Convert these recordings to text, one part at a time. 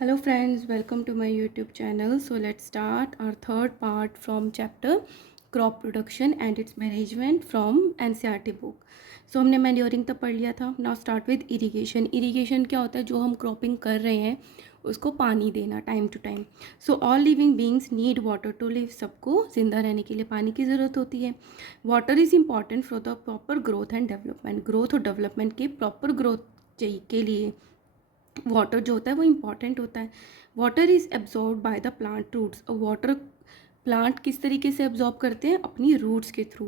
Hello friends, welcome to my YouTube channel. So let's start our third part from chapter crop production and its management from NCERT book. So हमने manuring तक पढ़ लिया था. Now start with irrigation. Irrigation क्या होता है? जो हम क्रॉपिंग कर रहे हैं उसको पानी देना time to time. So all living beings need water to live. सबको जिंदा रहने के लिए पानी की ज़रूरत होती है. Water is important for the proper growth and development. Growth और डेवलपमेंट के प्रॉपर ग्रोथ के लिए वाटर जो होता है वो इम्पॉर्टेंट होता है. Water is absorb by the plant roots. और वाटर प्लांट किस तरीके से एब्जॉर्ब करते हैं? अपनी रूट्स के through.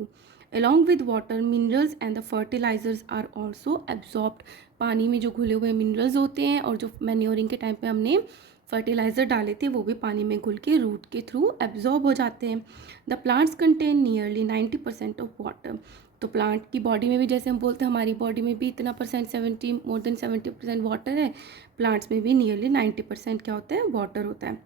Along with water minerals and the fertilizers are also absorbed. पानी में जो घुले हुए मिनरल्स होते हैं और जो मैन्योरिंग के टाइम पे हमने फर्टिलाइज़र डाले थे वो भी पानी में घुल के रूट के थ्रू एब्जॉर्ब हो जाते हैं. The plants contain nearly 90% of water. तो प्लांट की बॉडी में भी जैसे हम बोलते हैं हमारी बॉडी में भी इतना परसेंट 70 मोर देन 70% वाटर है. प्लांट्स में भी नियरली 90% क्या होता है? वाटर होता है.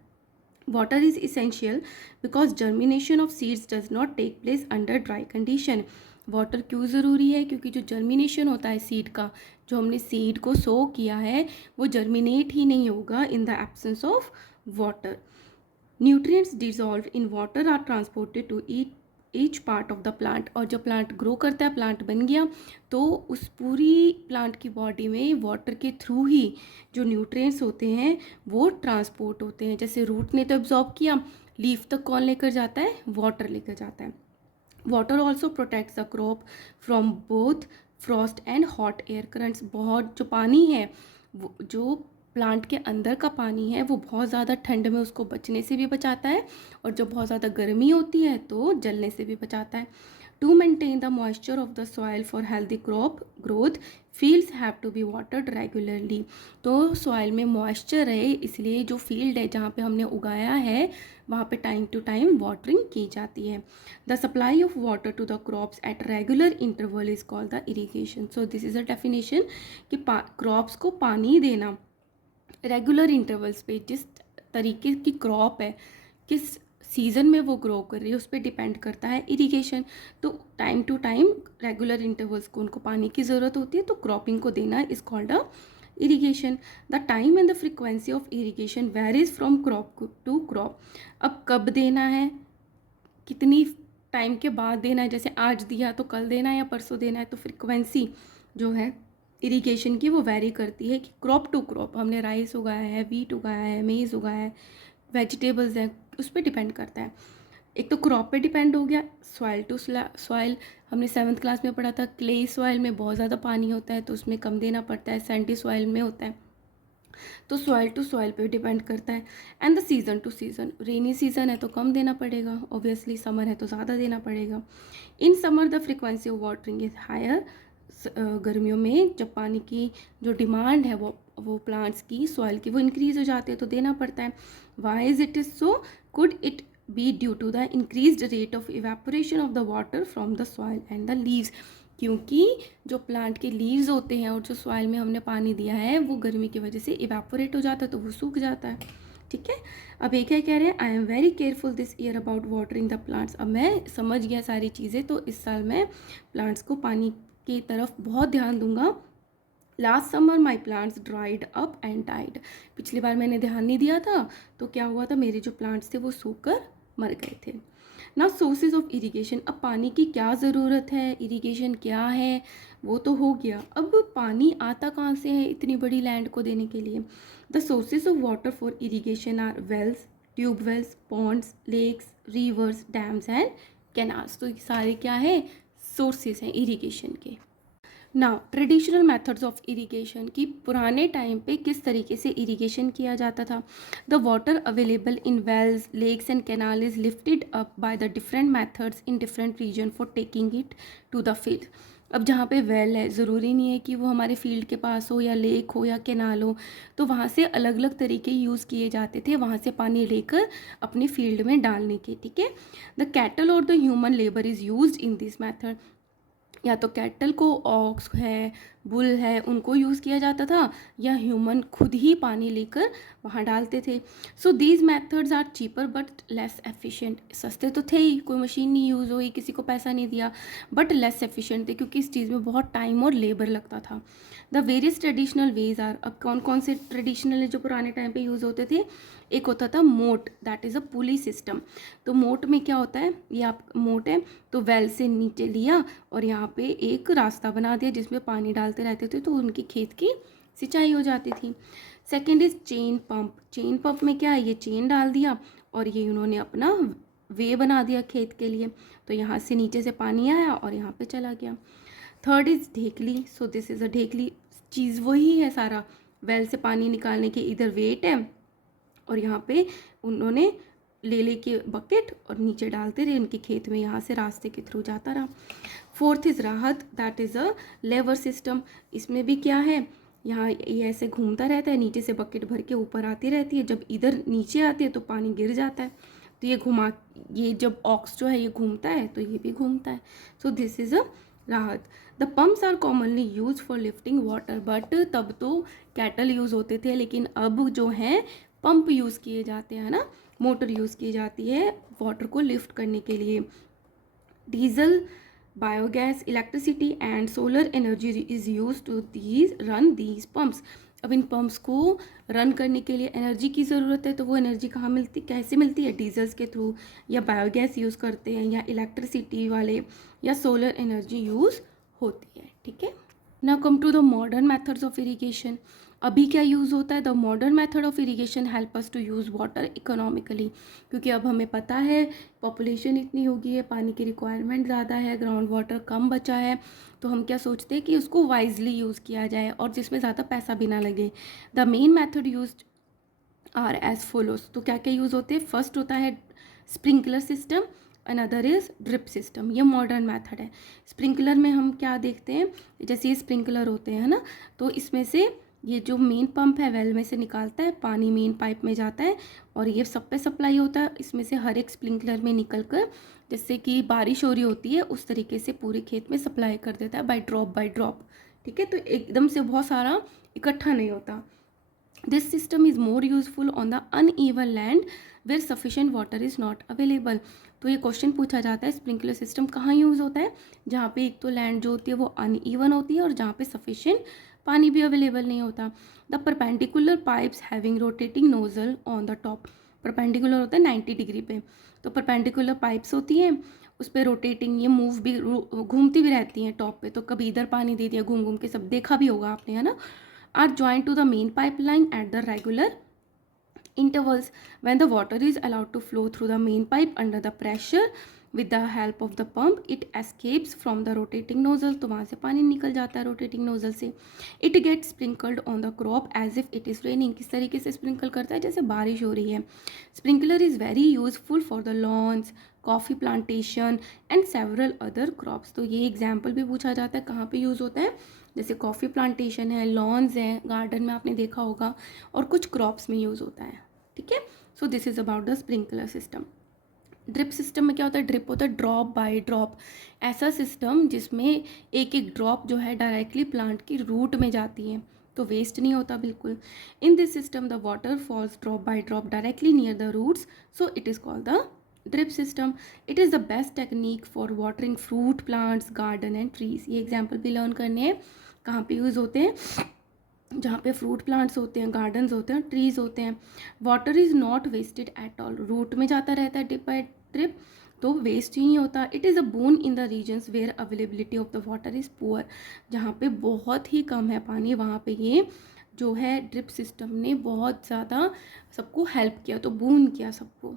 Water is essential because germination of seeds does not take place under dry condition. Water क्यों ज़रूरी है? क्योंकि जो जर्मिनेशन होता है सीड का, जो हमने सीड को सो किया है वो जर्मिनेट ही नहीं होगा in the absence of water. Nutrients dissolve in water are transported to each part of the plant. और जब प्लांट ग्रो करता है, प्लांट बन गया, तो उस पूरी प्लांट की बॉडी में वाटर के थ्रू ही जो न्यूट्रिएंट्स होते हैं वो ट्रांसपोर्ट होते हैं. जैसे रूट ने तो एब्जॉर्ब किया, लीफ तक कौन लेकर जाता है? वाटर लेकर जाता है. Water also protects the crop from both Frost and hot air currents. बहुत जो पानी है वो जो प्लांट के अंदर का पानी है वो बहुत ज़्यादा ठंड में उसको बचने से भी बचाता है और जब बहुत ज़्यादा गर्मी होती है तो जलने से भी बचाता है. To maintain the moisture of the soil for healthy crop growth fields have to be watered regularly. तो सॉइल में मॉइस्चर रहे इसलिए जो फील्ड है जहाँ पे हमने उगाया है वहाँ पे टाइम टू टाइम वाटरिंग की जाती है. The supply of water to the crops at regular interval is called the irrigation. So this is a definition कि क्रॉप्स को पानी देना रेगुलर इंटरवल्स पे. जिस तरीके की क्रॉप है, किस सीज़न में वो ग्रो कर रही है, उस पर डिपेंड करता है इरिगेशन. तो time to time regular intervals को उनको पानी की ज़रूरत होती है, तो क्रॉपिंग को देना is called a irrigation. The time and the frequency of irrigation varies from crop to crop. अब कब देना है, कितनी टाइम के बाद देना है, जैसे आज दिया तो कल देना है या परसों देना है, तो फ्रिक्वेंसी जो है इरिगेशन की वो वेरी करती है कि क्रॉप टू क्रॉप. हमने राइस उगाया है, वीट उगाया है, मेज़ उगाया है, वेजिटेबल्स हैं, उस पर डिपेंड करता है. एक तो क्रॉप पे डिपेंड हो गया. सॉइल टू सॉइल हमने 7th क्लास में पढ़ा था. क्ले सॉइल में बहुत ज़्यादा पानी होता है तो उसमें कम देना पड़ता है. सैंडी सॉइल में होता है तो सॉइल टू सॉइल पे डिपेंड करता है. And the season two season. Rainy season है तो कम देना पड़ेगा, ऑब्वियसली समर है तो ज़्यादा देना पड़ेगा. In summer the frequency of watering is higher. गर्मियों में जब पानी की जो डिमांड है वो प्लांट्स की सॉइल की वो इंक्रीज़ हो जाती है तो देना पड़ता है. Why is it is so? Could it be due to the increased rate of evaporation of the water from the soil and the leaves. क्योंकि जो प्लांट के लीव्स होते हैं और जो सॉइल में हमने पानी दिया है वो गर्मी की वजह से इवेपोरेट हो जाता है तो वो सूख जाता है. ठीक है. अब एक है कह रहे हैं I am very careful this year about watering the plants. अब मैं समझ गया सारी चीज़ें तो इस साल मैं प्लांट्स को पानी की तरफ बहुत ध्यान दूंगा. Last summer my plants dried up and died. पिछली बार मैंने ध्यान नहीं दिया था तो क्या हुआ था, मेरे जो प्लांट्स थे वो सूख कर मर गए थे. ना सोर्सेज ऑफ इरिगेशन. अब पानी की क्या ज़रूरत है, इरिगेशन क्या है वो तो हो गया. अब पानी आता कहाँ से है इतनी बड़ी लैंड को देने के लिए? The sources of water for irrigation are wells, tube wells, ponds, lakes, rivers, dams and canals. तो ये सारे क्या है? सोर्सेज हैं इरिगेशन के. Now traditional methods of irrigation की पुराने टाइम पे किस तरीके से इरिगेशन किया जाता था. The water available in wells, lakes and canal is lifted up by the different methods in different region for taking it to the field. अब जहाँ पे वेल है, ज़रूरी नहीं है कि वो हमारे फील्ड के पास हो या लेक हो या कैनाल हो, तो वहाँ से अलग अलग तरीके यूज़ किए जाते थे वहाँ से पानी लेकर अपने फील्ड में डालने के. ठीक है. द कैटल और the human labour is used in this method. या तो कैटल को, ऑक्स है बुल है उनको यूज़ किया जाता था, या ह्यूमन खुद ही पानी लेकर वहाँ डालते थे। So these methods are cheaper but less efficient. सस्ते तो थे ही, कोई मशीन नहीं यूज़ हुई, किसी को पैसा नहीं दिया, बट लेस एफिशिएंट थे क्योंकि इस चीज़ में बहुत टाइम और लेबर लगता था। The various traditional ways are, अब कौन कौन से ट्रेडिशनल है जो पुराने टाइम पे यूज़ होते थे। एक होता था मोट, that is a pulley system. तो मोट में क्या होता है, ये आप मोट है तो वेल से नीचे लिया और यहाँ पे एक रास्ता बना दिया जिसमें पानी डालते रहते थे तो उनकी खेत की सिंचाई हो जाती थी। Second is chain pump. Chain pump में क्या है, ये चेन डाल दिया और ये उन्होंने अपना वे बना दिया खेत के लिए, तो यहाँ से नीचे से पानी आया और यहाँ पे चला गया। Third is dhekli. So this is a dhekli, चीज़ वही है सारा, वेल से पानी निकालने के इधर वेट है और यहाँ पे उन्होंने ले के बकेट और नीचे डालते रहे उनके खेत में, यहाँ से रास्ते के थ्रू जाता रहा। Fourth is rahat, that is a lever system. इसमें भी क्या है, यहाँ ये ऐसे घूमता रहता है, नीचे से बकेट भर के ऊपर आती रहती है, जब इधर नीचे आती है तो पानी गिर जाता है, तो ये घुमा, ये जब ऑक्स जो है ये घूमता है तो ये भी घूमता है। सो this is a rahat. The pumps are commonly use for lifting water, but तब तो कैटल यूज़ होते थे, लेकिन अब जो है पंप यूज़ किए जाते हैं ना, मोटर यूज़ की जाती है वाटर को लिफ्ट करने के लिए। Diesel, biogas, electricity and solar energy is use to run these pumps. अब इन पंप्स को रन करने के लिए एनर्जी की ज़रूरत है, तो वो एनर्जी कहाँ मिलती, कैसे मिलती है, डीजल्स के थ्रू, या बायोगैस यूज़ करते हैं, या इलेक्ट्रिसिटी वाले, या सोलर एनर्जी यूज़ होती है। ठीक है, now come to the modern methods of irrigation. अभी क्या यूज़ होता है, the modern method of irrigation help us to use water economically, क्योंकि अब हमें पता है पॉपुलेशन इतनी हो गई है, पानी की रिक्वायरमेंट ज़्यादा है, ग्राउंड वाटर कम बचा है, तो हम क्या सोचते हैं कि उसको वाइजली यूज़ किया जाए और जिसमें ज़्यादा पैसा भी ना लगे। The main method use are as follows. तो क्या क्या यूज़ होते हैं, फर्स्ट होता है sprinkler system, another is drip system. ये मॉडर्न मेथड है। स्प्रिंकलर में हम क्या देखते हैं, जैसे ये स्प्रिंकलर होते हैं ना, तो इसमें से ये जो मेन पंप है वेल में से निकालता है पानी, मेन पाइप में जाता है और ये सब पे सप्लाई होता है, इसमें से हर एक स्प्रिंकलर में निकल कर, जैसे कि बारिश हो रही होती है उस तरीके से पूरे खेत में सप्लाई कर देता है बाय ड्रॉप। ठीक है, तो एकदम से बहुत सारा इकट्ठा नहीं होता। This system is more useful on the uneven land where sufficient water is not available. तो ये क्वेश्चन पूछा जाता है स्प्रिंकलर सिस्टम कहाँ यूज़ होता है, जहाँ पे एक तो लैंड जो होती है वो अनइवन होती है और जहाँ पे सफिशेंट पानी भी अवेलेबल नहीं होता। The perpendicular pipes having rotating nozzle on the top. Perpendicular होता है 90 डिग्री पे, तो परपेंडिकुलर पाइप्स होती हैं, उस पर रोटेटिंग, ये मूव भी, घूमती भी रहती हैं टॉप पे, तो कभी इधर पानी दे दिया घूम घूम के, सब देखा भी होगा आपने, है ना। Are joint to the main pipeline at the regular intervals. When the water is allowed to flow through the main pipe under the pressure with the help of the pump, it escapes from the rotating nozzle. तो वहाँ से पानी निकल जाता है rotating nozzle से. It gets sprinkled on the crop as if it is raining. किस तरीके से sprinkle करता है, जैसे बारिश हो रही है. Sprinkler is very useful for the lawns, coffee plantation and several other crops. तो ये एग्जाम्पल भी पूछा जाता है कहाँ पे यूज़ होता है, जैसे कॉफ़ी प्लांटेशन है, लॉन्स हैं, गार्डन में आपने देखा होगा, और कुछ क्रॉप्स में यूज़ होता है। ठीक है, सो this is about the sprinkler system. Drip system में क्या होता है, ड्रिप होता है ड्रॉप बाय ड्रॉप, ऐसा सिस्टम जिसमें एक एक ड्रॉप जो है डायरेक्टली प्लांट की रूट में जाती है, तो वेस्ट नहीं होता बिल्कुल। In this system the water falls drop by drop directly near the roots, so it is called the drip system. It is the best technique for watering fruit plants, garden and trees. ये example भी learn करने हैं, कहाँ पे use होते हैं, जहाँ पे फ्रूट प्लांट्स होते हैं, गार्डन्स होते हैं, ट्रीज होते हैं. Water is not wasted at all, root में जाता रहता है ड्रिप बाय ड्रिप, तो वेस्ट ही नहीं होता. It is a boon in the regions where availability of the water is poor, जहाँ पे बहुत ही कम है पानी, वहाँ पे ये जो है ड्रिप सिस्टम ने बहुत ज़्यादा सबको हेल्प किया, तो बून किया सबको.